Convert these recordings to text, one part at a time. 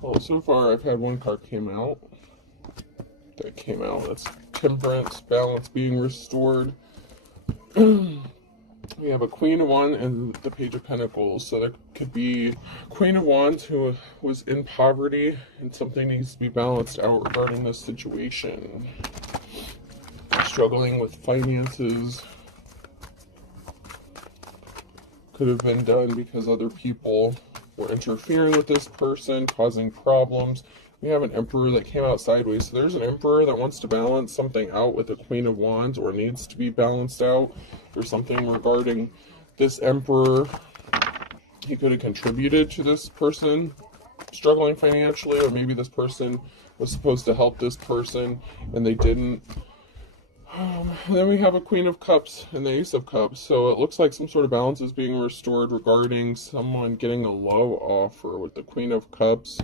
Well, so far I've had one card that came out. That's temperance, balance being restored. We have a Queen of Wands and the Page of Pentacles. So there could be Queen of Wands who was in poverty and something needs to be balanced out regarding this situation. Struggling with finances. Could have been done because other people were interfering with this person, causing problems. We have an Emperor that came out sideways. So there's an Emperor that wants to balance something out with a Queen of Wands, or needs to be balanced out. There's something regarding this Emperor. He could have contributed to this person struggling financially, or maybe this person was supposed to help this person and they didn't. Then we have a Queen of Cups and the Ace of Cups. So it looks like some sort of balance is being restored regarding someone getting a love offer with the Queen of Cups.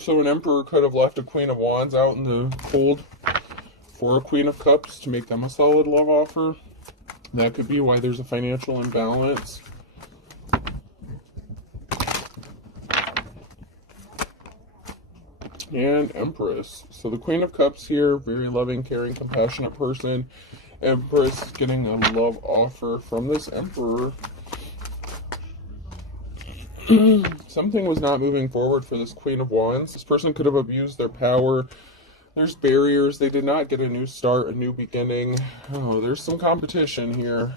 So an Emperor could have left a Queen of Wands out in the cold for a Queen of Cups to make them a solid love offer. That could be why there's a financial imbalance. And Empress. So the Queen of Cups here, very loving, caring, compassionate person. Empress getting a love offer from this Emperor. Something was not moving forward for this Queen of Wands. This person could have abused their power. There's barriers. They did not get a new start, a new beginning. Oh, there's some competition here.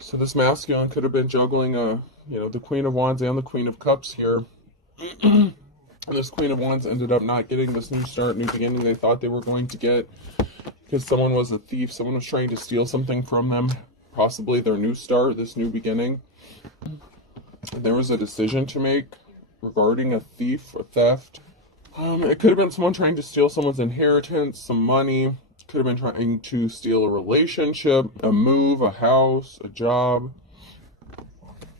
So this masculine could have been juggling the Queen of Wands and the Queen of Cups here. And this Queen of Wands ended up not getting this new start, new beginning they thought they were going to get, because someone was a thief. Someone was trying to steal something from them, possibly their new start, this new beginning. There was a decision to make regarding a thief, a theft. It could have been someone trying to steal someone's inheritance, some money. Could have been trying to steal a relationship, a move, a house, a job.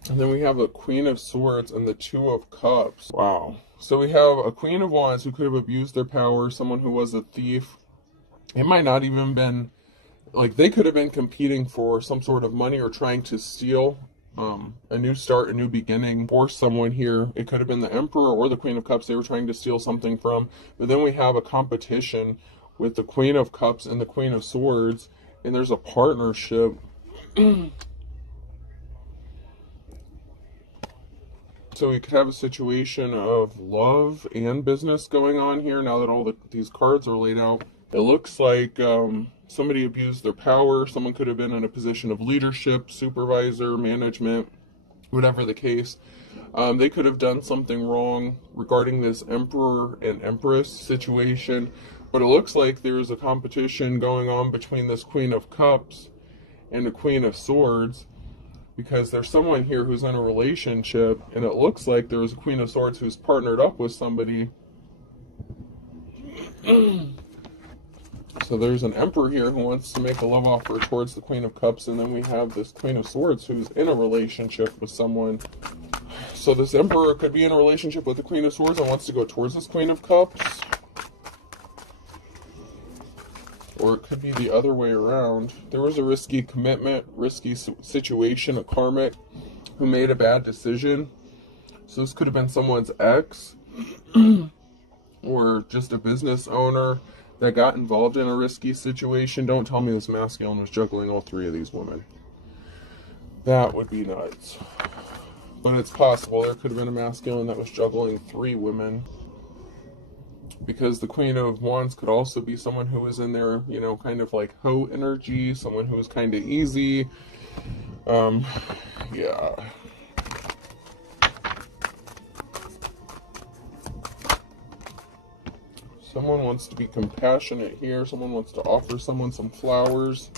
And then we have a Queen of Swords and the Two of Cups. Wow. So we have a Queen of Wands who could have abused their power, someone who was a thief. It might not even been, like, they could have been competing for some sort of money or trying to steal a new start, a new beginning for someone here. It could have been the Emperor or the Queen of Cups they were trying to steal something from. But then we have a competition with the Queen of Cups and the Queen of Swords, and there's a partnership. So we could have a situation of love and business going on here now that these cards are laid out. It looks like somebody abused their power. Someone could have been in a position of leadership, supervisor, management, whatever the case. They could have done something wrong regarding this Emperor and Empress situation. But it looks like there's a competition going on between this Queen of Cups and the Queen of Swords, because there's someone here who's in a relationship, and it looks like there's a Queen of Swords who's partnered up with somebody. So there's an Emperor here who wants to make a love offer towards the Queen of Cups, and then we have this Queen of Swords who's in a relationship with someone. So this Emperor could be in a relationship with the Queen of Swords and wants to go towards this Queen of Cups. Or it could be the other way around. There was a risky commitment, risky situation, a karmic who made a bad decision. So this could have been someone's ex or just a business owner that got involved in a risky situation. Don't tell me this masculine was juggling all three of these women. That would be nuts. But it's possible there could have been a masculine that was juggling three women. Because the Queen of Wands could also be someone who was in there, kind of like hoe energy, someone who was kind of easy. Yeah. Someone wants to be compassionate here. Someone wants to offer someone some flowers.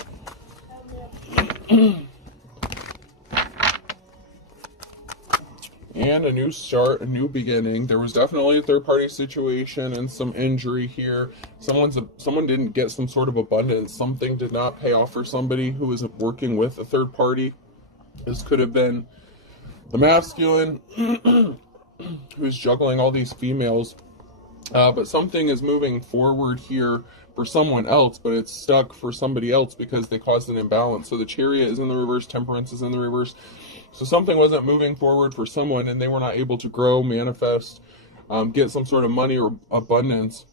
And a new start, a new beginning. There was definitely a third-party situation and some injury here. Someone didn't get some sort of abundance. Something did not pay off for somebody who was working with a third party. This could have been the masculine who's juggling all these females But something is moving forward here for someone else, but it's stuck for somebody else because they caused an imbalance. So the Chariot is in the reverse, Temperance is in the reverse. So something wasn't moving forward for someone, and they were not able to grow, manifest, get some sort of money or abundance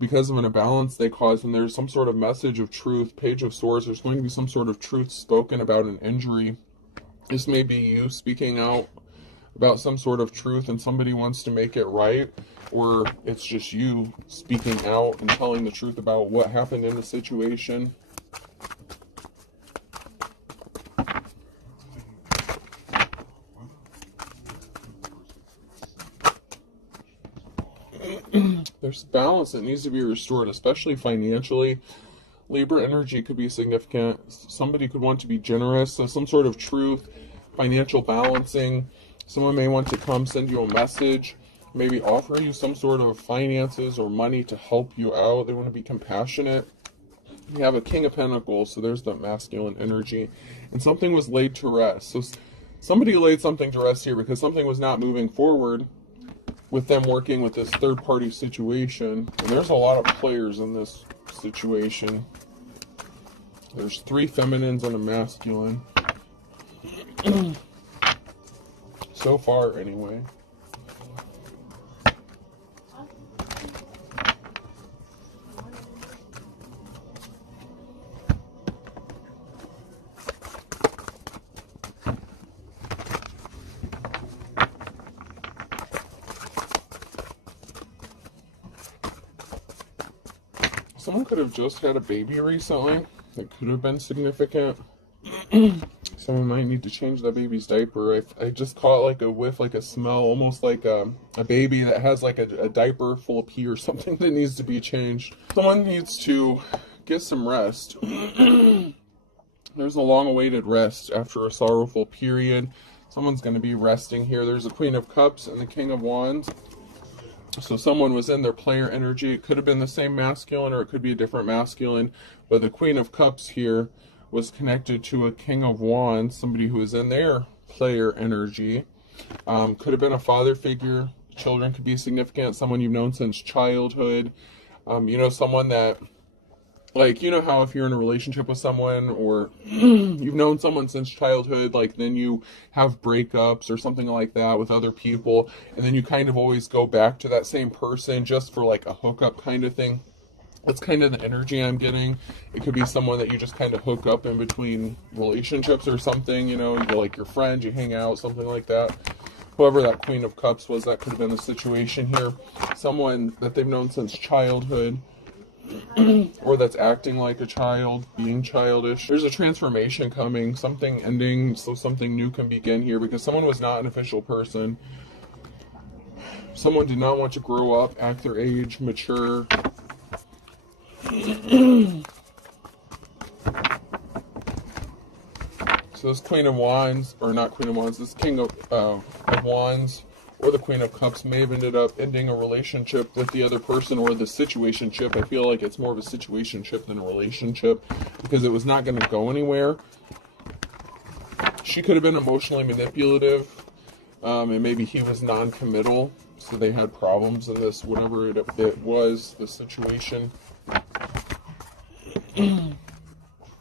because of an imbalance they caused. And there's some sort of message of truth, Page of Swords. There's going to be some sort of truth spoken about an injury. This may be you speaking out about some sort of truth and somebody wants to make it right, or it's just you speaking out and telling the truth about what happened in the situation. There's balance that needs to be restored, especially financially. Libra energy could be significant. Somebody could want to be generous, so some sort of truth, financial balancing. Someone may want to come send you a message, maybe offer you some sort of finances or money to help you out. They want to be compassionate. You have a King of Pentacles, so there's the masculine energy. And something was laid to rest. So somebody laid something to rest here because something was not moving forward with them working with this third-party situation. And there's a lot of players in this situation. There's 3 feminines and a masculine. So far, anyway. Someone could have just had a baby recently. That could have been significant. Someone might need to change that baby's diaper. I just caught like a whiff, like a smell, almost like a baby that has like a diaper full of pee or something that needs to be changed. Someone needs to get some rest. There's a long-awaited rest after a sorrowful period. Someone's going to be resting here. There's a Queen of Cups and the King of Wands. So someone was in their player energy. It could have been the same masculine or it could be a different masculine. But the Queen of Cups here was connected to a King of Wands, somebody who was in their player energy. Could have been a father figure. Children could be significant. Someone you've known since childhood. You know, someone that, like, you know how if you're in a relationship with someone or you've known someone since childhood, like then you have breakups or something like that with other people, and then you kind of always go back to that same person just for like a hookup kind of thing. That's kind of the energy I'm getting. It could be someone that you just kind of hook up in between relationships or something, you know, you're like your friend, you hang out, something like that. Whoever that Queen of Cups was, that could have been the situation here. Someone that they've known since childhood, or that's acting like a child, being childish. There's a transformation coming, something ending, so something new can begin here, because someone was not an official person. Someone did not want to grow up, act their age, mature. So this Queen of Wands, or not Queen of Wands, this King of Wands, or the Queen of Cups may have ended up ending a relationship with the other person, or the situationship. I feel like it's more of a situationship than a relationship, because it was not going to go anywhere. She could have been emotionally manipulative, and maybe he was non-committal, so they had problems in this, whatever it was, the situation.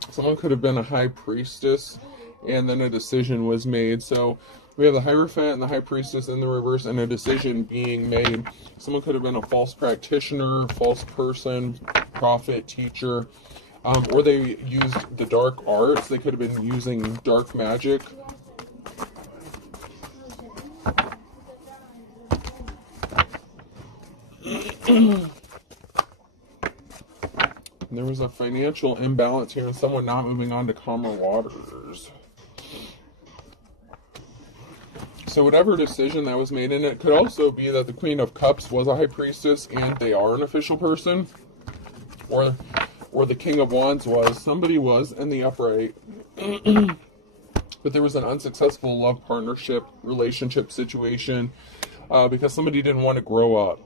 Someone could have been a high priestess, and then a decision was made. So we have the Hierophant and the High Priestess in the reverse, and a decision being made. Someone could have been a false practitioner, false person, prophet, teacher, or they used the dark arts. They could have been using dark magic. And there was a financial imbalance here and someone not moving on to calmer waters. So whatever decision that was made, and it could also be that the Queen of Cups was a High Priestess and they are an official person, or the King of Wands was, somebody was in the upright, but there was an unsuccessful love partnership, relationship situation, because somebody didn't want to grow up.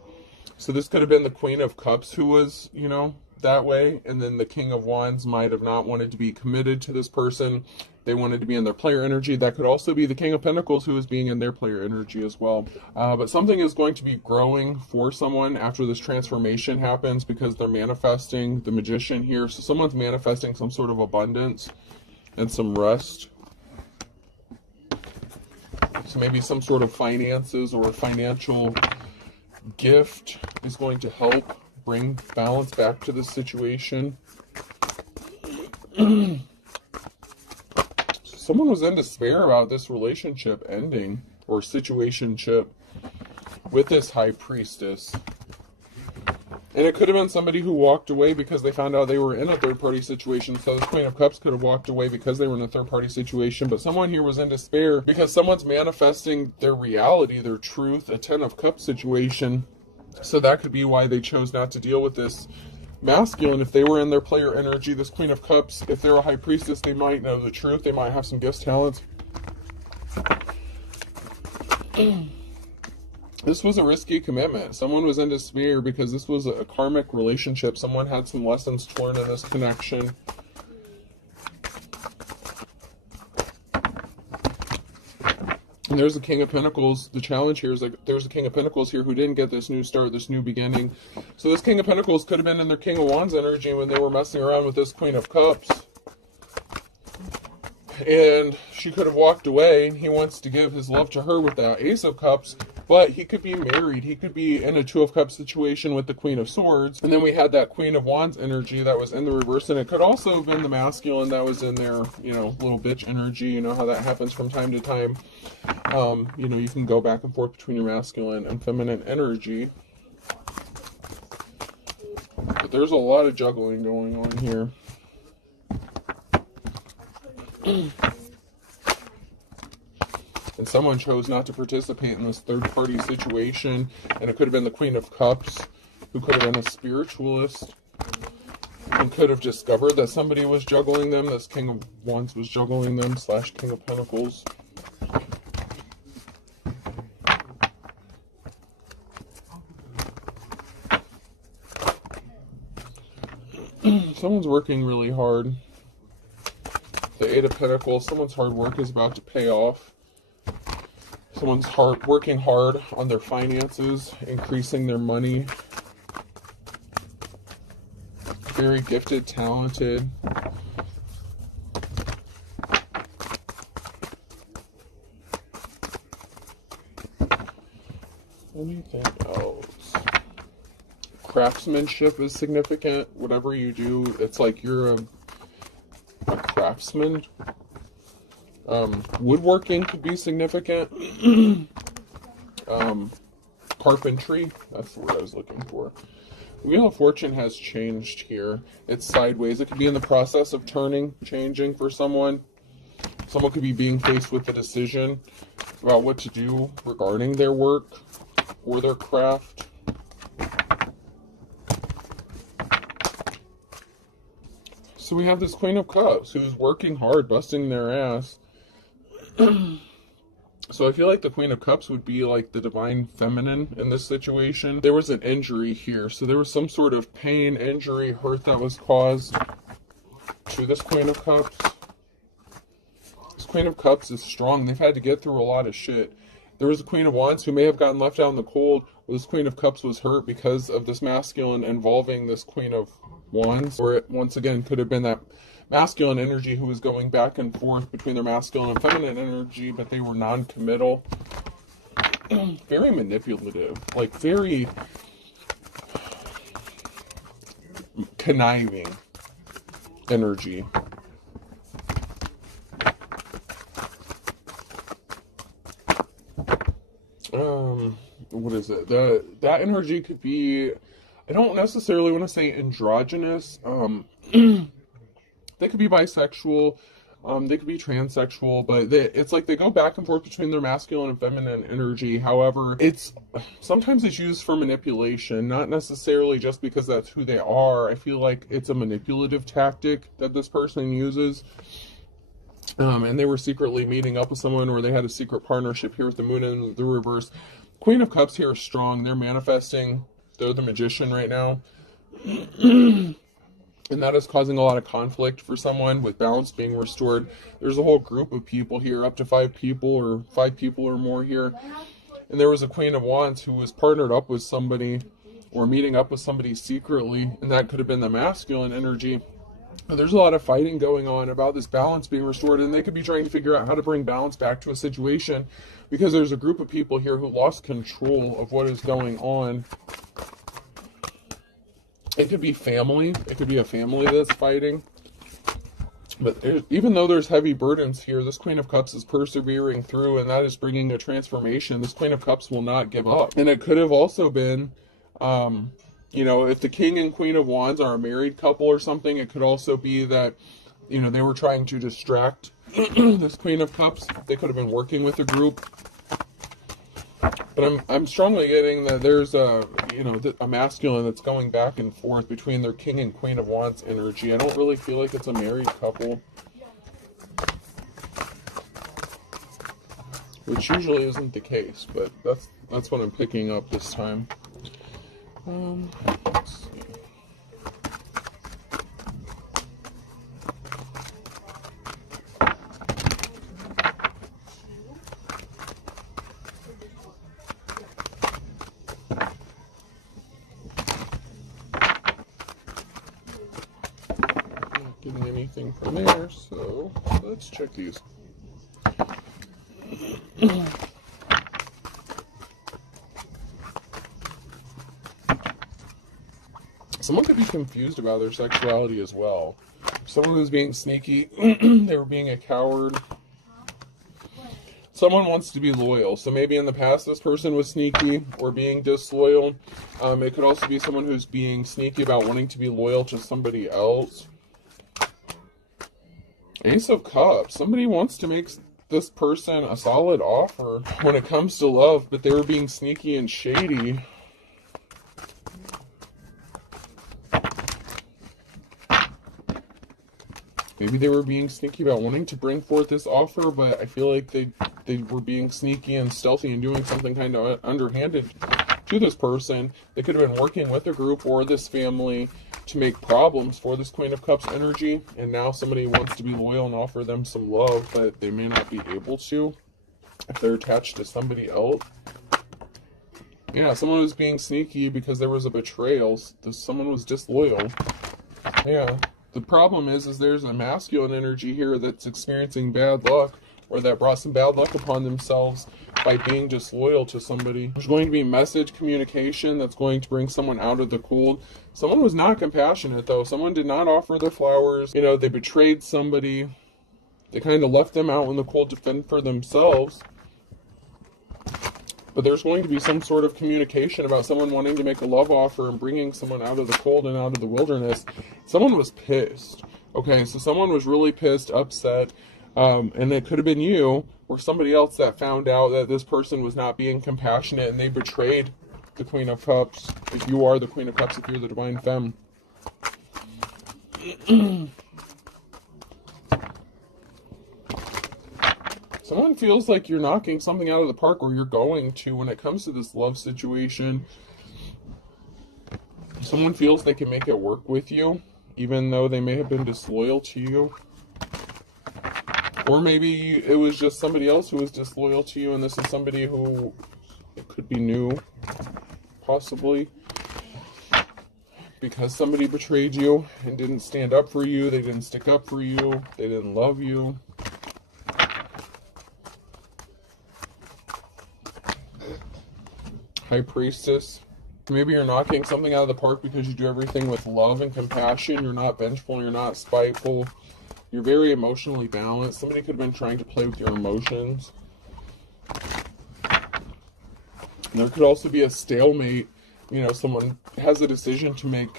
So this could have been the Queen of Cups who was, you know, that way, and then the King of Wands might have not wanted to be committed to this person. They wanted to be in their player energy. That could also be the King of Pentacles who is being in their player energy as well. But something is going to be growing for someone after this transformation happens, because they're manifesting the Magician here. So someone's manifesting some sort of abundance and some rest. So maybe some sort of finances or financial gift is going to help bring balance back to this situation. Someone was in despair about this relationship ending, or situationship, with this High Priestess. And it could have been somebody who walked away because they found out they were in a third-party situation. So the Queen of Cups could have walked away because they were in a third-party situation. But someone here was in despair because someone's manifesting their reality, their truth, a Ten of Cups situation. So that could be why they chose not to deal with this masculine. If they were in their player energy, this Queen of Cups, if they're a High Priestess, they might know the truth. They might have some gifts, talents. This was a risky commitment. Someone was in despair because this was a karmic relationship. Someone had some lessons to learn in this connection. And there's the King of Pentacles. The challenge here is like there's a King of Pentacles here who didn't get this new start, this new beginning. So this King of Pentacles could have been in their King of Wands energy when they were messing around with this Queen of Cups. And she could have walked away. He wants to give his love to her with that Ace of Cups. But he could be married. He could be in a Two of Cups situation with the Queen of Swords. And then we had that Queen of Wands energy that was in the reverse. And it could also have been the masculine that was in their, you know, little bitch energy. You know how that happens from time to time. You know, you can go back and forth between your masculine and feminine energy. But there's a lot of juggling going on here. And someone chose not to participate in this third-party situation. And it could have been the Queen of Cups, who could have been a spiritualist, and could have discovered that somebody was juggling them. This King of Wands was juggling them, / King of Pentacles. Someone's working really hard. The Eight of Pentacles, someone's hard work is about to pay off. Someone's working hard on their finances, increasing their money. Very gifted, talented. Anything else? Craftsmanship is significant. Whatever you do, it's like you're a craftsman. Woodworking could be significant. Carpentry, that's the word I was looking for. Wheel of Fortune has changed here. It's sideways. It could be in the process of turning, changing for someone. Someone could be being faced with a decision about what to do regarding their work or their craft. So we have this Queen of Cups who's working hard, busting their ass. So I feel like the Queen of Cups would be like the divine feminine in this situation. There was an injury here. So there was some sort of pain, injury, hurt that was caused to this Queen of Cups. This Queen of Cups is strong. They've had to get through a lot of shit. There was a Queen of Wands who may have gotten left out in the cold. This Queen of Cups was hurt because of this masculine involving this Queen of Wands. Or it, once again, could have been that masculine energy who was going back and forth between their masculine and feminine energy, but they were non-committal. Very manipulative. Like, very conniving energy. What is it? That energy could be, I don't necessarily want to say androgynous. They could be bisexual, they could be transsexual, but it's like they go back and forth between their masculine and feminine energy. However, sometimes it's used for manipulation, not necessarily just because that's who they are. I feel like it's a manipulative tactic that this person uses. And they were secretly meeting up with someone, or they had a secret partnership here with the moon in the reverse. Queen of Cups here is strong. They're manifesting. They're the Magician right now. And that is causing a lot of conflict for someone. With balance being restored, there's a whole group of people here, up to 5 people or 5 people or more here. And there was a Queen of Wands who was partnered up with somebody or meeting up with somebody secretly, and that could have been the masculine energy. But there's a lot of fighting going on about this balance being restored, and they could be trying to figure out how to bring balance back to a situation, because there's a group of people here who lost control of what is going on. It could be family. It could be a family that's fighting. But even though there's heavy burdens here, this Queen of Cups is persevering through, and that is bringing a transformation. This Queen of Cups will not give up. And it could have also been, if the King and Queen of Wands are a married couple or something, it could also be that, they were trying to distract this Queen of Cups. They could have been working with a group. But I'm strongly getting that there's a masculine that's going back and forth between their King and Queen of Wands energy. I don't really feel like it's a married couple, which usually isn't the case, but that's what I'm picking up this time. Let's see. Getting anything from there, so let's check these. Someone could be confused about their sexuality as well. Someone who's being sneaky, they were being a coward. Someone wants to be loyal. So maybe in the past this person was sneaky or being disloyal. It could also be someone who's being sneaky about wanting to be loyal to somebody else. Ace of Cups. Somebody wants to make this person a solid offer when it comes to love, but they were being sneaky and shady. Maybe they were being sneaky about wanting to bring forth this offer, but I feel like they were being sneaky and stealthy and doing something kind of underhanded to this person. They could have been working with a group or this family to make problems for this Queen of Cups energy, and now somebody wants to be loyal and offer them some love, but they may not be able to if they're attached to somebody else. Yeah, someone was being sneaky because there was a betrayal. Someone was disloyal. Yeah. The problem is there's a masculine energy here that's experiencing bad luck, or that brought some bad luck upon themselves by being disloyal to somebody. There's going to be message communication that's going to bring someone out of the cold. Someone was not compassionate, though. Someone did not offer the flowers. They betrayed somebody. They kind of left them out in the cold to fend for themselves. But there's going to be some sort of communication about someone wanting to make a love offer and bringing someone out of the cold and out of the wilderness. Someone was pissed. Okay, so someone was really pissed, upset, and it could have been you or somebody else that found out that this person was not being compassionate and they betrayed the Queen of Cups. If you are the Queen of Cups, if you're the Divine Femme. Someone feels like you're knocking something out of the park, or you're going to, when it comes to this love situation. Someone feels they can make it work with you, even though they may have been disloyal to you. Or maybe it was just somebody else who was disloyal to you, and this is somebody who it could be new, possibly. Because somebody betrayed you and didn't stand up for you, they didn't stick up for you, they didn't love you. High Priestess. Maybe you're knocking something out of the park because you do everything with love and compassion. You're not vengeful, you're not spiteful. You're very emotionally balanced. Somebody could have been trying to play with your emotions. And there could also be a stalemate. Someone has a decision to make,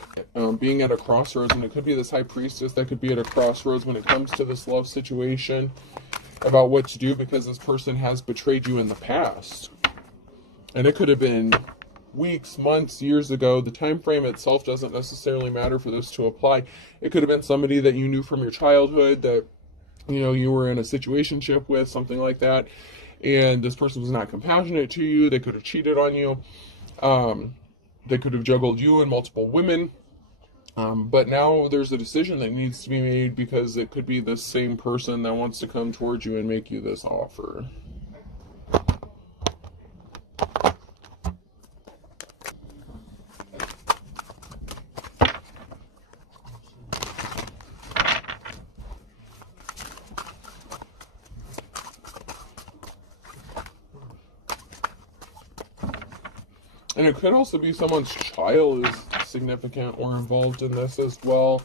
being at a crossroads, and it could be this High Priestess that could be at a crossroads when it comes to this love situation about what to do, because this person has betrayed you in the past. And it could have been weeks, months, years ago. The time frame itself doesn't necessarily matter for this to apply. It could have been somebody that you knew from your childhood that, you were in a situationship with, something like that. And this person was not compassionate to you. They could have cheated on you. They could have juggled you and multiple women. But now there's a decision that needs to be made, because it could be the same person that wants to come towards you and make you this offer. And it could also be someone's child is significant or involved in this as well.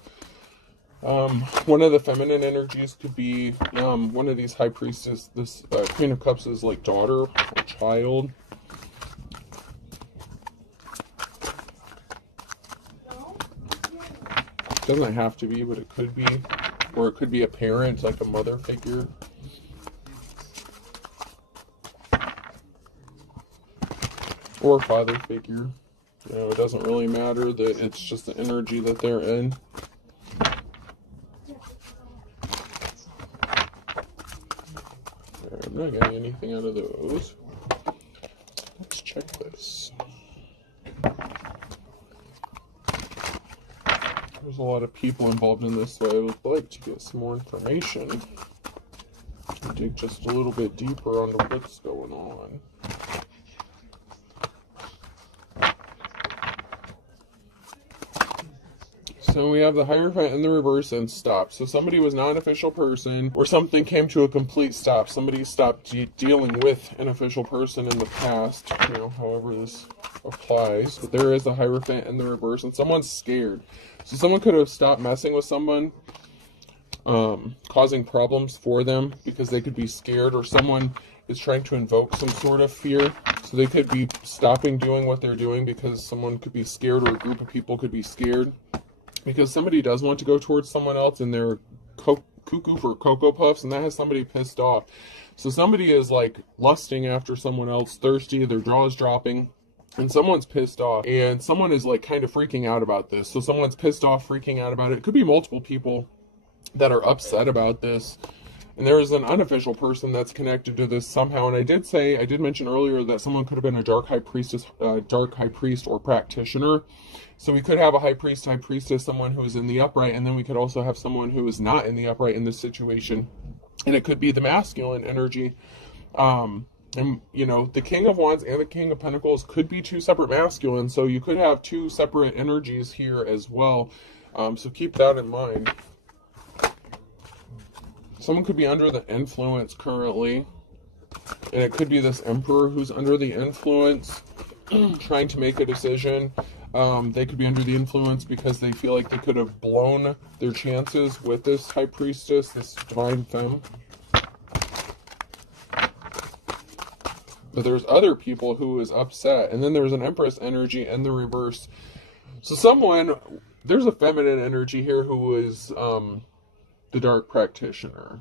One of the feminine energies could be one of these high priestess, this Queen of Cups is like daughter or child. Doesn't have to be, but it could be. Or it could be a parent, like a mother figure. Or father figure. You know, it doesn't really matter, that it's just the energy that they're in. I'm not getting anything out of those. Let's check this. There's a lot of people involved in this, so I would like to get some more information. Dig just a little bit deeper onto what's going on. So we have the Hierophant in the reverse and stop. So somebody was not an official person, or something came to a complete stop. Somebody stopped dealing with an official person in the past, you know, however this applies. But there is a Hierophant in the reverse, and someone's scared. So someone could have stopped messing with someone, causing problems for them because they could be scared, or someone is trying to invoke some sort of fear. So they could be stopping doing what they're doing because someone could be scared, or a group of people could be scared. Because somebody does want to go towards someone else, and they're cuckoo for Cocoa Puffs, and that has somebody pissed off. So somebody is like lusting after someone else, thirsty, their jaw is dropping, and someone's pissed off. And someone is like kind of freaking out about this. So someone's pissed off, freaking out about it. It could be multiple people that are upset about this. And there is an unofficial person that's connected to this somehow. And I did mention earlier that someone could have been a dark high priestess, dark high priest or practitioner. So we could have a high priest, high priestess, someone who is in the upright, and then we could also have someone who is not in the upright in this situation. And it could be the masculine energy. And, you know, the King of Wands and the King of Pentacles could be two separate masculines. So you could have two separate energies here as well. So keep that in mind. Someone could be under the influence currently. And it could be this Emperor who's under the influence, trying to make a decision. They could be under the influence because they feel like they could have blown their chances with this High Priestess, this Divine Femme. But there's other people who is upset. And then there's an Empress energy in the reverse. So there's a feminine energy here who is the Dark Practitioner.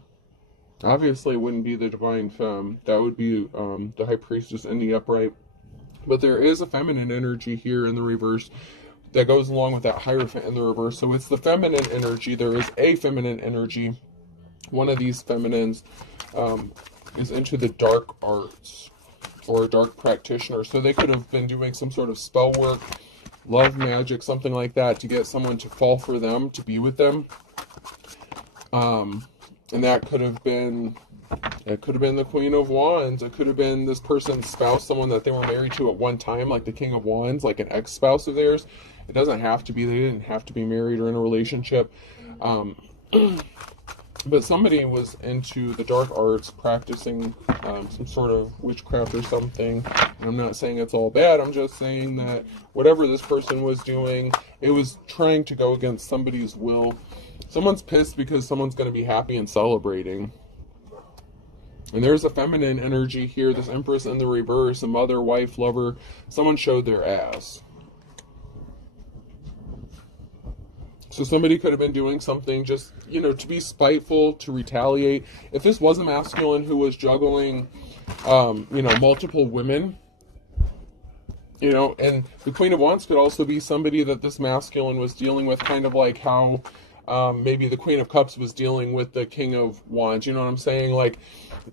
Obviously, it wouldn't be the Divine Femme. That would be the High Priestess in the upright. But there is a feminine energy here in the reverse that goes along with that Hierophant in the reverse. So it's the feminine energy. There is a feminine energy. One of these feminines is into the dark arts or a dark practitioner. So they could have been doing some sort of spell work, love magic, something like that, to get someone to fall for them, to be with them. And that could have been... It could have been the Queen of Wands. It could have been this person's spouse, someone that they were married to at one time, like the King of Wands, like an ex-spouse of theirs. It doesn't have to be. They didn't have to be married or in a relationship. But somebody was into the dark arts, practicing some sort of witchcraft or something. And I'm not saying it's all bad. I'm just saying that whatever this person was doing, it was trying to go against somebody's will. Someone's pissed because someone's going to be happy and celebrating. And there's a feminine energy here, this Empress in the reverse, a mother, wife, lover. Someone showed their ass. So somebody could have been doing something just, you know, to be spiteful, to retaliate. If this was a masculine who was juggling, you know, multiple women, you know, and the Queen of Wands could also be somebody that this masculine was dealing with, kind of like how maybe the Queen of Cups was dealing with the King of Wands. You know what I'm saying? Like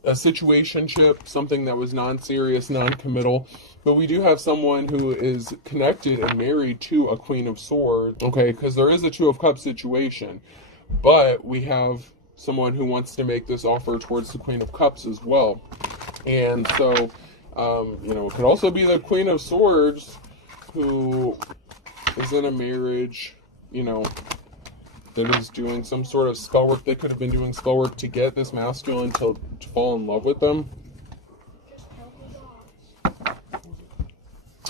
a situationship, something that was non-serious, non-committal. But we do have someone who is connected and married to a Queen of Swords, okay? Because there is a Two of Cups situation. But we have someone who wants to make this offer towards the Queen of Cups as well. And so, you know, it could also be the Queen of Swords who is in a marriage, you know, that is doing some sort of spell work. They could have been doing spell work to get this masculine to fall in love with them.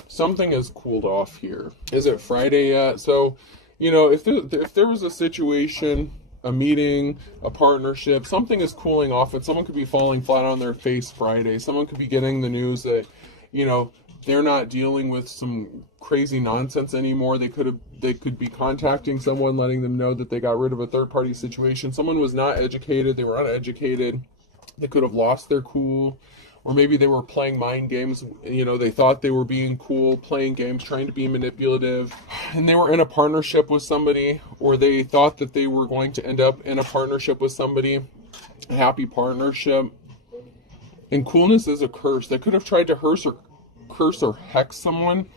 Something has cooled off here. Is it Friday yet? So, you know, if there was a situation, a meeting, a partnership, something is cooling off, and someone could be falling flat on their face Friday. Someone could be getting the news that, you know, they're not dealing with some crazy nonsense anymore. They could be contacting someone, letting them know that they got rid of a third-party situation. Someone was not educated. They were uneducated. They could have lost their cool. Or maybe they were playing mind games. You know, they thought they were being cool, playing games, trying to be manipulative. And they were in a partnership with somebody, or they thought that they were going to end up in a partnership with somebody, a happy partnership. And coolness is a curse. They could have tried to curse or hex someone,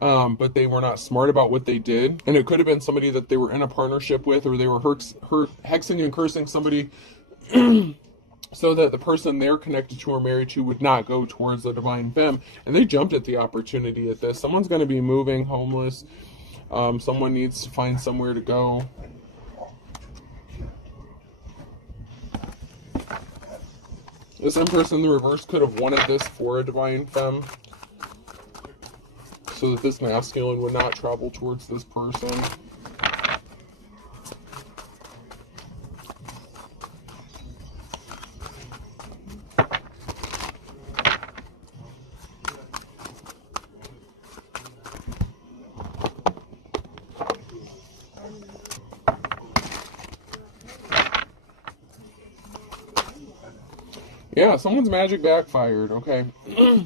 but they were not smart about what they did. And it could have been somebody that they were in a partnership with, or they were hexing and cursing somebody so that the person they're connected to or married to would not go towards the divine femme. And they jumped at the opportunity at this. Someone's going to be moving, homeless. Someone needs to find somewhere to go. This Empress in the reverse could have wanted this for a divine femme, so that this masculine would not travel towards this person. Yeah, someone's magic backfired, okay?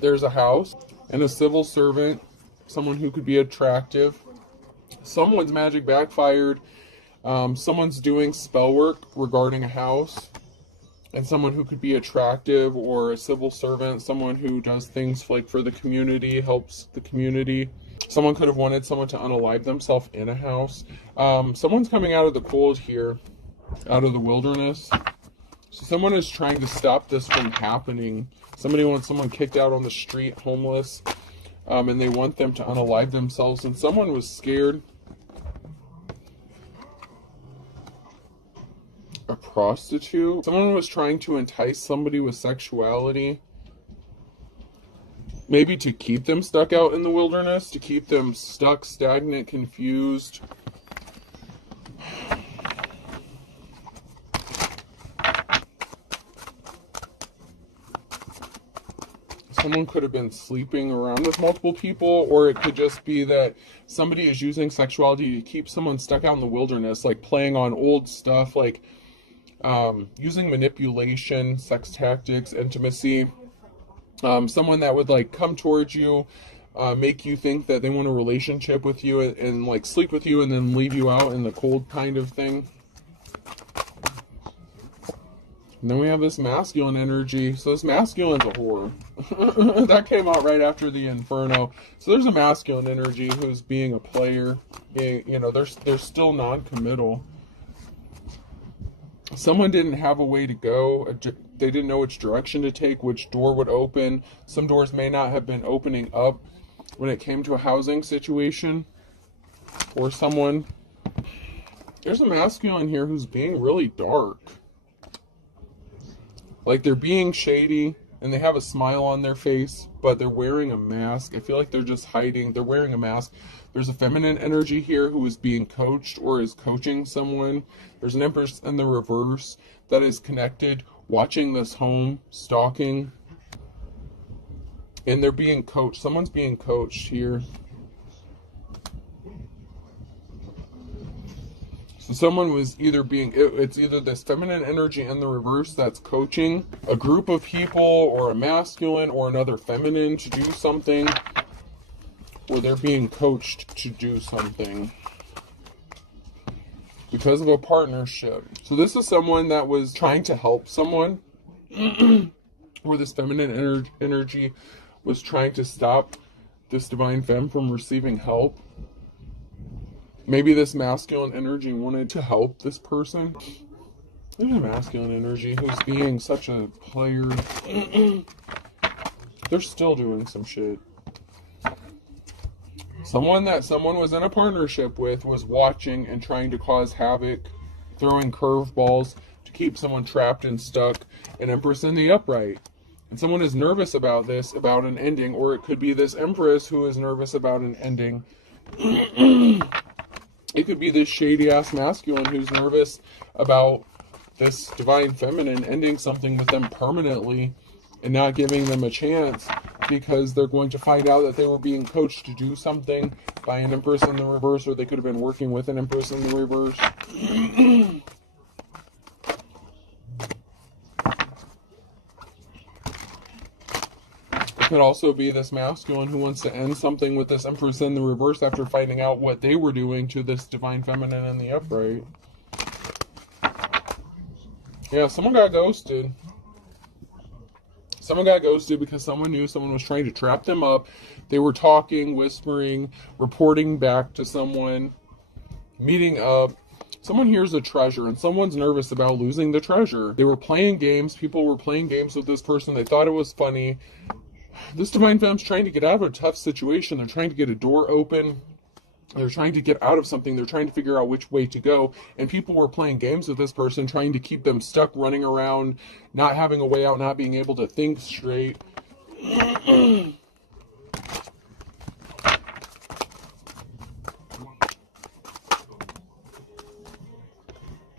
There's a house and a civil servant, someone who could be attractive. Someone's magic backfired. Someone's doing spell work regarding a house. And someone who could be attractive, or a civil servant, someone who does things like for the community, helps the community. Someone could have wanted someone to unalive themselves in a house. Someone's coming out of the cold here, out of the wilderness. So someone is trying to stop this from happening. Somebody wants someone kicked out on the street, homeless, and they want them to unalive themselves. And someone was scared. A prostitute. Someone was trying to entice somebody with sexuality. Maybe to keep them stuck out in the wilderness, to keep them stuck, stagnant, confused. Someone could have been sleeping around with multiple people, or it could just be that somebody is using sexuality to keep someone stuck out in the wilderness, like playing on old stuff, like using manipulation, sex tactics, intimacy. Someone that would like come towards you, make you think that they want a relationship with you, and like sleep with you and then leave you out in the cold kind of thing. And then we have this masculine energy. So this masculine's a whore. That came out right after the Inferno. So there's a masculine energy who's being a player. Being, you know, they're still non-committal. Someone didn't have a way to go. They didn't know which direction to take, which door would open. Some doors may not have been opening up when it came to a housing situation. Or someone. There's a masculine here who's being really dark. Like they're being shady and they have a smile on their face, but they're wearing a mask. I feel like they're just hiding. They're wearing a mask. There's a feminine energy here who is being coached or is coaching someone. There's an Empress in the reverse that is connected, watching this home, stalking. And they're being coached. Someone's being coached here. So someone was either it's either this feminine energy in the reverse that's coaching a group of people, or a masculine or another feminine to do something, or they're being coached to do something. because of a partnership. So this is someone that was trying to help someone, or this feminine energy was trying to stop this divine femme from receiving help. Maybe this masculine energy wanted to help this person. There's a masculine energy who's being such a player. They're still doing some shit. Someone that someone was in a partnership with was watching and trying to cause havoc, throwing curveballs to keep someone trapped and stuck, an Empress in the upright. And someone is nervous about this, about an ending, or it could be this Empress who is nervous about an ending. It could be this shady-ass masculine who's nervous about this divine feminine ending something with them permanently and not giving them a chance, because they're going to find out that they were being coached to do something by an Empress in the reverse, or they could have been working with an Empress in the reverse. It could also be this masculine who wants to end something with this Empress in the reverse after finding out what they were doing to this divine feminine in the upright. Yeah, someone got ghosted. Someone got ghosted because someone knew someone was trying to trap them up. They were talking, whispering, reporting back to someone, meeting up. Someone hears a treasure and someone's nervous about losing the treasure. They were playing games. People were playing games with this person. They thought it was funny. This divine femme's trying to get out of a tough situation. They're trying to get a door open. They're trying to get out of something. They're trying to figure out which way to go. And people were playing games with this person, trying to keep them stuck, running around, not having a way out, not being able to think straight.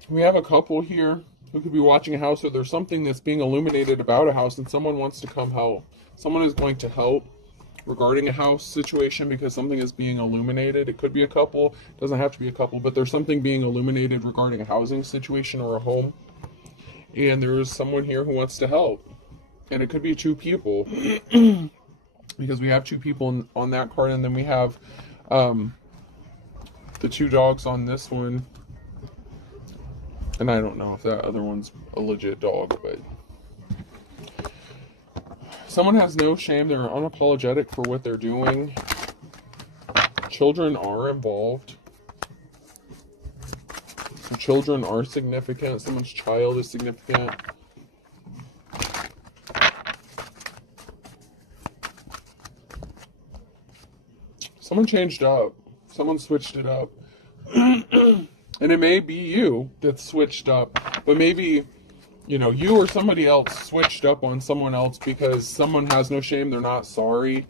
We have a couple here who could be watching a house, or there's something that's being illuminated about a house and someone wants to come help. Someone is going to help regarding a house situation because something is being illuminated. It could be a couple, doesn't have to be a couple, but there's something being illuminated regarding a housing situation or a home. And there's someone here who wants to help. And it could be two people because we have two people on that card, and then we have the two dogs on this one. And I don't know if that other one's a legit dog, but someone has no shame. They're unapologetic for what they're doing. Children are involved. So children are significant. Someone's child is significant. Someone changed up. Someone switched it up. And it may be you that switched up, but maybe, you know, you or somebody else switched up on someone else because someone has no shame. They're not sorry.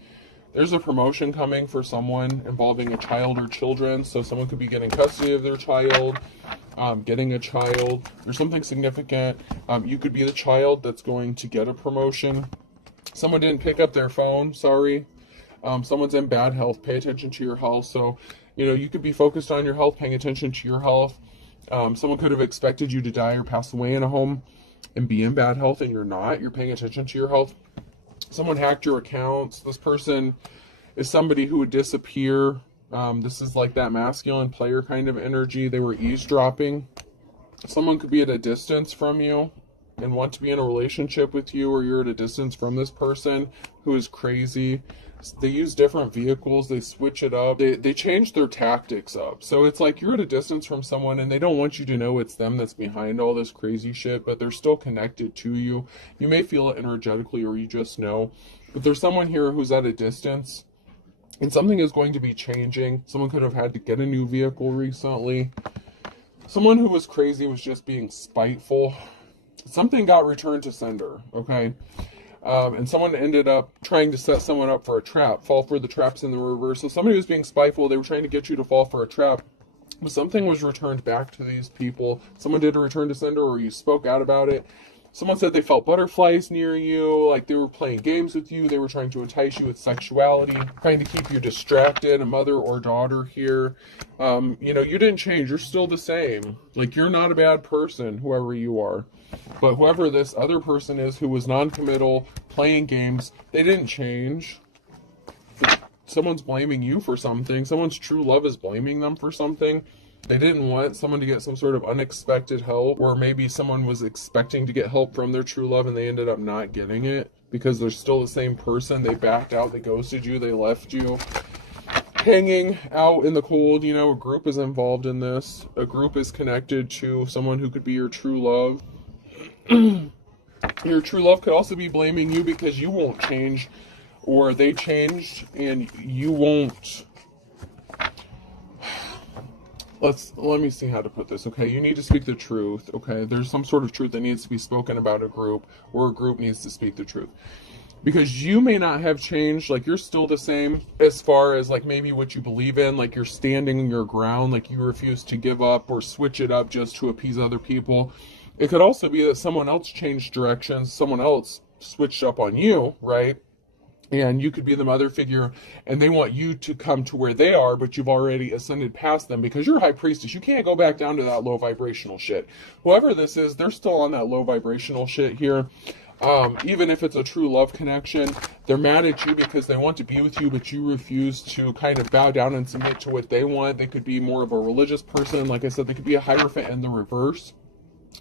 There's a promotion coming for someone involving a child or children. So someone could be getting custody of their child, getting a child. There's something significant. You could be the child that's going to get a promotion. Someone didn't pick up their phone. Sorry. Someone's in bad health. Pay attention to your health. So, you know, you could be focused on your health, paying attention to your health. Someone could have expected you to die or pass away in a home and be in bad health, and you're not. You're paying attention to your health. Someone hacked your accounts. This person is somebody who would disappear. This is like that masculine player kind of energy. They were eavesdropping. Someone could be at a distance from you and want to be in a relationship with you, or you're at a distance from this person who is crazy. They use different vehicles. They switch it up. They change their tactics up. So it's like you're at a distance from someone and they don't want you to know it's them that's behind all this crazy shit, but they're still connected to you. You may feel it energetically, or you just know. But there's someone here who's at a distance and something is going to be changing. Someone could have had to get a new vehicle recently. Someone who was crazy was just being spiteful. Something got returned to sender, okay? And someone ended up trying to set someone up for a trap, fall for the traps in the reverse. So somebody was being spiteful. They were trying to get you to fall for a trap, but something was returned back to these people. Someone did a return to sender, or you spoke out about it. Someone said they felt butterflies near you, like they were playing games with you. They were trying to entice you with sexuality, trying to keep you distracted. A mother or daughter here. You know, you didn't change. You're still the same. Like, you're not a bad person, whoever you are. But whoever this other person is who was non-committal, playing games, they didn't change. Someone's blaming you for something. Someone's true love is blaming them for something. They didn't want someone to get some sort of unexpected help, or maybe someone was expecting to get help from their true love and they ended up not getting it because they're still the same person. They backed out, they ghosted you, they left you hanging out in the cold. You know, a group is involved in this. A group is connected to someone who could be your true love. Your true love could also be blaming you because you won't change, or they changed and you won't. Let me see how to put this. Okay, you need to speak the truth. Okay, there's some sort of truth that needs to be spoken about a group, or a group needs to speak the truth, because you may not have changed. Like, you're still the same as far as like maybe what you believe in, like you're standing your ground, like you refuse to give up or switch it up just to appease other people. It could also be that someone else changed directions, someone else switched up on you, right? And you could be the mother figure and they want you to come to where they are, but you've already ascended past them because you're high priestess. You can't go back down to that low vibrational shit. Whoever this is, they're still on that low vibrational shit here. Even if it's a true love connection, they're mad at you because they want to be with you, but you refuse to kind of bow down and submit to what they want. They could be more of a religious person. Like I said, they could be a Hierophant in the reverse.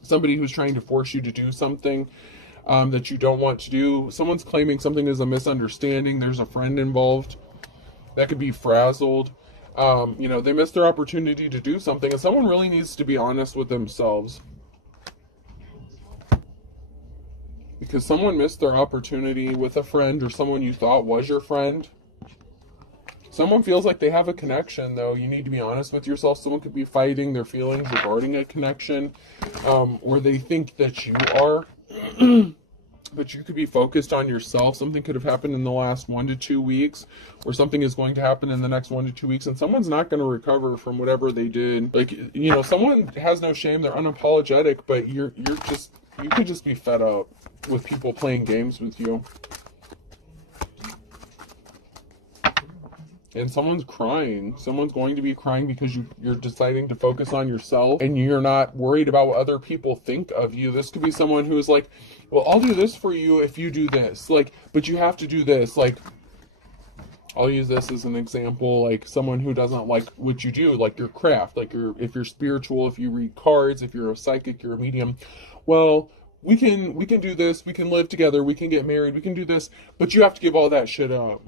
Somebody who's trying to force you to do something that you don't want to do. Someone's claiming something is a misunderstanding. There's a friend involved. That could be frazzled. You know, they missed their opportunity to do something, and someone really needs to be honest with themselves. Because someone missed their opportunity with a friend or someone you thought was your friend. Someone feels like they have a connection, though. You need to be honest with yourself. Someone could be fighting their feelings regarding a connection, or they think that you are. But you could be focused on yourself. Something could have happened in the last 1 to 2 weeks, or something is going to happen in the next 1 to 2 weeks, and someone's not going to recover from whatever they did. Like, you know, someone has no shame. They're unapologetic, but you could just be fed up with people playing games with you. And someone's crying. Someone's going to be crying because you're deciding to focus on yourself and you're not worried about what other people think of you. This could be someone who is like, well, I'll do this for you if you do this. Like, but you have to do this. Like, I'll use this as an example. Like, someone who doesn't like what you do, like your craft, like if you're spiritual, if you read cards, if you're a psychic, you're a medium. Well, we can do this. We can live together. We can get married. We can do this. But you have to give all that shit up.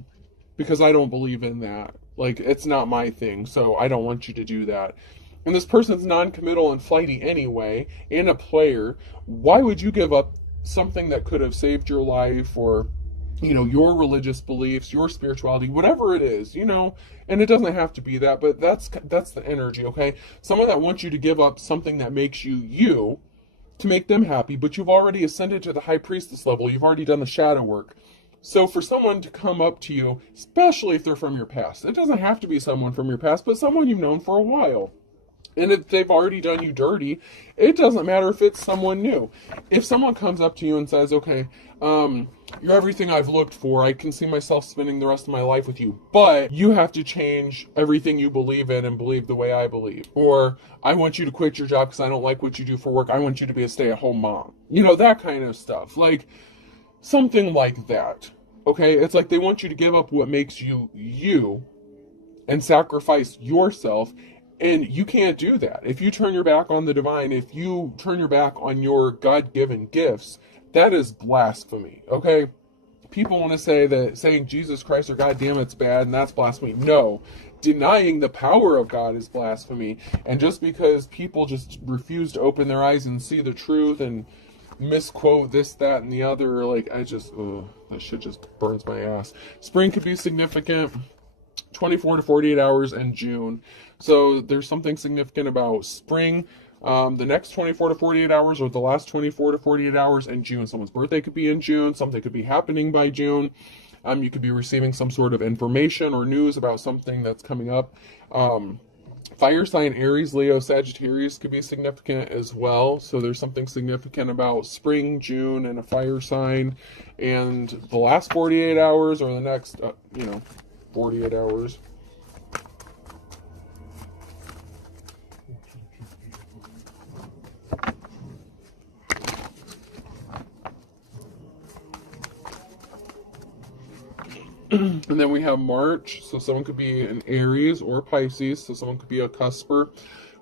Because I don't believe in that. Like, it's not my thing, so I don't want you to do that. And this person's non-committal and flighty anyway, and a player. Why would you give up something that could have saved your life, or, you know, your religious beliefs, your spirituality, whatever it is, you know? And it doesn't have to be that, but that's the energy, okay? Someone that wants you to give up something that makes you you to make them happy, but you've already ascended to the high priestess level. You've already done the shadow work. So for someone to come up to you, especially if they're from your past, it doesn't have to be someone from your past, but someone you've known for a while. And if they've already done you dirty, it doesn't matter if it's someone new. If someone comes up to you and says, okay, you're everything I've looked for. I can see myself spending the rest of my life with you, but you have to change everything you believe in and believe the way I believe. Or I want you to quit your job because I don't like what you do for work. I want you to be a stay-at-home mom. You know, that kind of stuff. Like, something like that, okay? It's like they want you to give up what makes you you and sacrifice yourself, and you can't do that. If you turn your back on the divine, if you turn your back on your God-given gifts, that is blasphemy, okay? People want to say that saying Jesus Christ or God damn it's bad, and that's blasphemy. No. Denying the power of God is blasphemy. And just because people just refuse to open their eyes and see the truth and misquote this, that, and the other, like, that shit just burns my ass. Spring could be significant, 24 to 48 hours in June. So there's something significant about spring, the next 24 to 48 hours, or the last 24 to 48 hours in June. Someone's birthday could be in June. Something could be happening by June. You could be receiving some sort of information or news about something that's coming up. Fire sign Aries, Leo, Sagittarius could be significant as well. So there's something significant about spring, June, and a fire sign. And the last 48 hours, or the next, 48 hours. And then we have March, so someone could be an Aries or Pisces, so someone could be a cusper.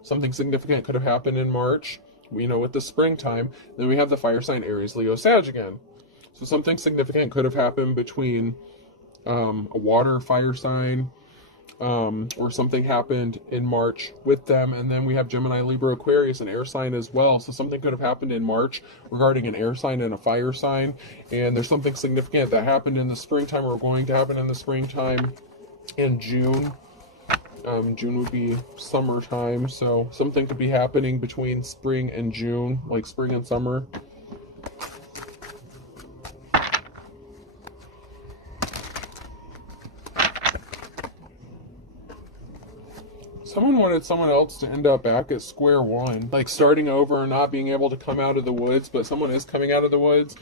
Something significant could have happened in March, with the springtime. Then we have the fire sign Aries, Leo, Sag again. So something significant could have happened between a water fire sign, or something happened in March with them. And then we have Gemini, Libra, Aquarius, an air sign as well. So something could have happened in March regarding an air sign and a fire sign. And there's something significant that happened in the springtime, or going to happen in the springtime in June. June would be summertime. So something could be happening between spring and June, like spring and summer. Someone wanted someone else to end up back at square one, like starting over and not being able to come out of the woods, but someone is coming out of the woods.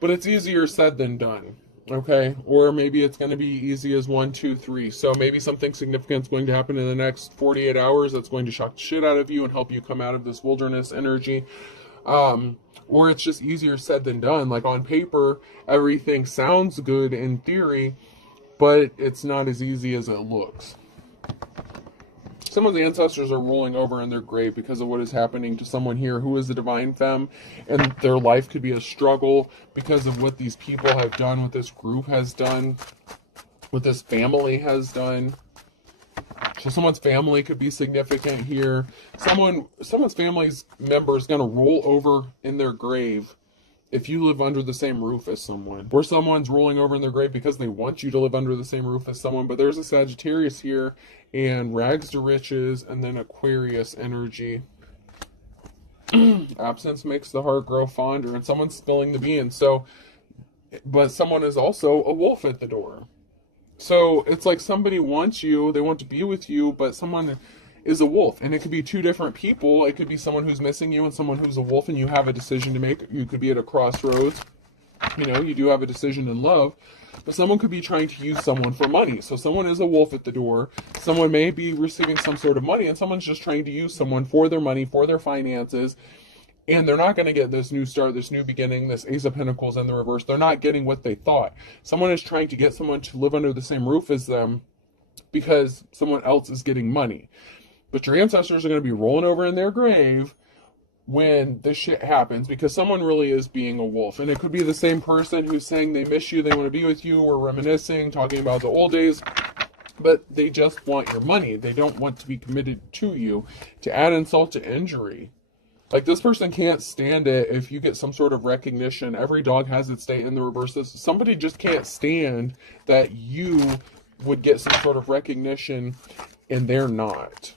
But it's easier said than done, okay? Or maybe it's going to be easy as 1, 2, 3. So maybe something significant is going to happen in the next 48 hours that's going to shock the shit out of you and help you come out of this wilderness energy. Or it's just easier said than done. Like on paper, everything sounds good in theory, but it's not as easy as it looks. Some of the ancestors are rolling over in their grave because of what is happening to someone here who is a divine femme, and their life could be a struggle because of what these people have done, what this group has done, what this family has done. So someone's family could be significant here. Someone's family's member is going to roll over in their grave if you live under the same roof as someone. Or someone's rolling over in their grave because they want you to live under the same roof as someone. But there's a Sagittarius here, and rags to riches, and then Aquarius energy. Absence makes the heart grow fonder, and someone's spilling the beans. So, but someone is also a wolf at the door. So it's like somebody wants you, they want to be with you, but someone is a wolf. And it could be two different people. It could be someone who's missing you and someone who's a wolf, and you have a decision to make. You could be at a crossroads. You do have a decision in love, but someone could be trying to use someone for money. So someone is a wolf at the door. Someone may be receiving some sort of money, and someone's just trying to use someone for their money, for their finances. And they're not going to get this new start, this new beginning, this Ace of Pentacles in the reverse. They're not getting what they thought. Someone is trying to get someone to live under the same roof as them because someone else is getting money. But your ancestors are going to be rolling over in their grave when this shit happens, because someone really is being a wolf. And it could be the same person who's saying they miss you, they want to be with you, or reminiscing, talking about the old days, but they just want your money. They don't want to be committed to you. To add insult to injury, like this person can't stand it if you get some sort of recognition. Every dog has its day in the reverse. Somebody just can't stand that you would get some sort of recognition and they're not.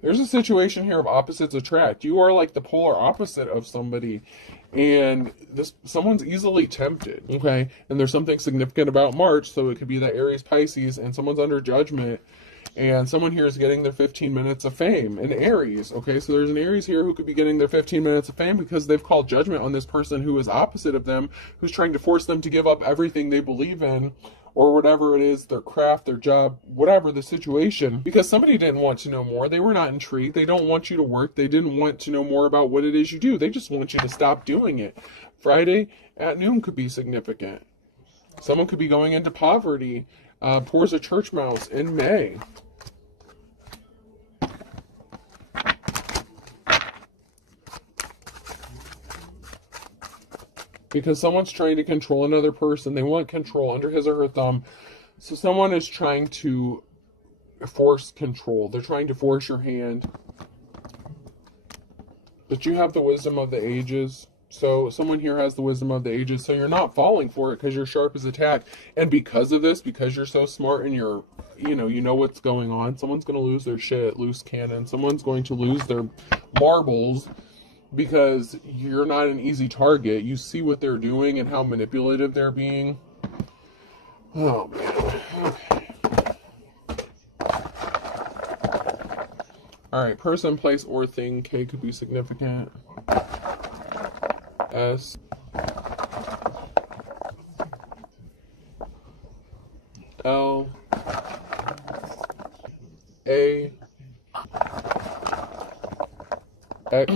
There's a situation here of opposites attract. You are like the polar opposite of somebody, and someone's easily tempted, okay? And there's something significant about March, so it could be that Aries, Pisces, and someone's under judgment, and someone here is getting their 15 minutes of fame. An Aries, okay? So there's an Aries here who could be getting their 15 minutes of fame because they've called judgment on this person who is opposite of them, who's trying to force them to give up everything they believe in, or whatever it is, their craft, their job, whatever the situation, because somebody didn't want to know more. They were not intrigued. They don't want you to work. They didn't want to know more about what it is you do. They just want you to stop doing it. Friday at noon could be significant. Someone could be going into poverty, poor as a church mouse in May. Because someone's trying to control another person. They want control under his or her thumb. So someone is trying to force control. They're trying to force your hand. But you have the wisdom of the ages. So someone here has the wisdom of the ages. So you're not falling for it because you're sharp as a tack. And because of this, because you're so smart and you know what's going on, someone's going to lose their shit, loose cannon. Someone's going to lose their marbles, because you're not an easy target. You see what they're doing and how manipulative they're being. Oh, man. Okay. Alright, person, place, or thing. K could be significant. S. L. A. X.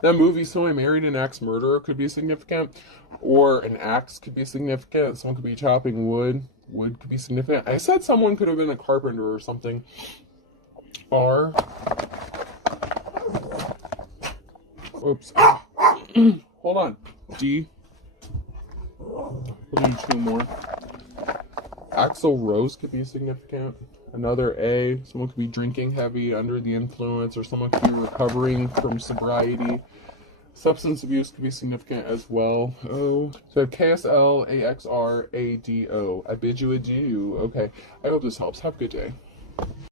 That movie, So I Married an Axe Murderer, could be significant, or an axe could be significant. Someone could be chopping wood. Wood could be significant. I said someone could have been a carpenter or something. R. Oops. Hold on. D. We'll do 2 more. Axl Rose could be significant. Another A. Someone could be drinking heavy, under the influence, or someone could be recovering from sobriety. Substance abuse could be significant as well. O. So I have KSL, AXR, ADO. I bid you adieu. Okay. I hope this helps. Have a good day.